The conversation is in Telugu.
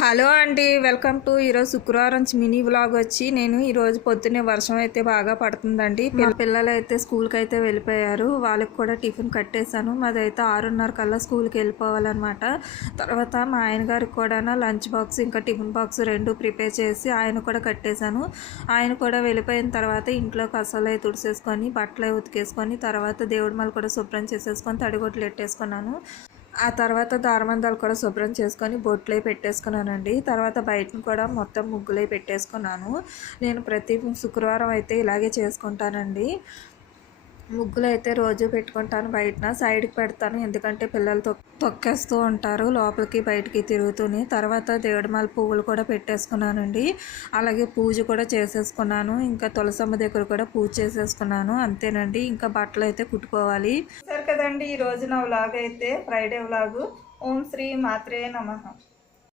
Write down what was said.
హలో అండి, వెల్కమ్ టు ఈరోజు శుక్రవారం మినీ వ్లాగ్ వచ్చి నేను ఈరోజు పొద్దున్నే వర్షం అయితే బాగా పడుతుందండి. పిల్లలు అయితే స్కూల్కి అయితే వెళ్ళిపోయారు. వాళ్ళకి కూడా టిఫిన్ కట్టేశాను. మాదైతే 6:30 కల్లా స్కూల్కి వెళ్ళిపోవాలన్నమాట. తర్వాత మా ఆయన గారికి కూడా లంచ్ బాక్స్ ఇంకా టిఫిన్ బాక్స్ రెండు ప్రిపేర్ చేసి ఆయన కూడా కట్టేశాను. ఆయన కూడా వెళ్ళిపోయిన తర్వాత ఇంట్లో కసాలు అయితే తుడిసేసుకొని బట్టలు ఉతికేసుకొని తర్వాత దేవుడి మళ్ళీ కూడా శుభ్రం చేసేసుకొని తడిగొట్లు పెట్టేసుకున్నాను. ఆ తర్వాత దారమందాలు కూడా శుభ్రం చేసుకొని బొట్లే పెట్టేసుకున్నానండి. తర్వాత బయటను కూడా మొత్తం ముగ్గులే పెట్టేసుకున్నాను. నేను ప్రతి శుక్రవారం అయితే ఇలాగే చేసుకుంటానండి. ముగ్గులు అయితే రోజు పెట్టుకుంటాను. బయటన సైడ్కి పెడతాను, ఎందుకంటే పిల్లలు తొక్కేస్తూ ఉంటారు లోపలికి బయటికి తిరుగుతూనే. తర్వాత దేవుడిమాల పువ్వులు కూడా పెట్టేసుకున్నానండి. అలాగే పూజ కూడా చేసేసుకున్నాను. ఇంకా తులసమ్మ దగ్గర కూడా పూజ చేసేసుకున్నాను. అంతేనండి, ఇంకా బట్టలు అయితే కుట్టుకోవాలి. సరే కదండి, ఈ రోజు నా వ్లాగ్ అయితే ఫ్రైడే వ్లాగు. ఓం శ్రీ మాత్రే నమః.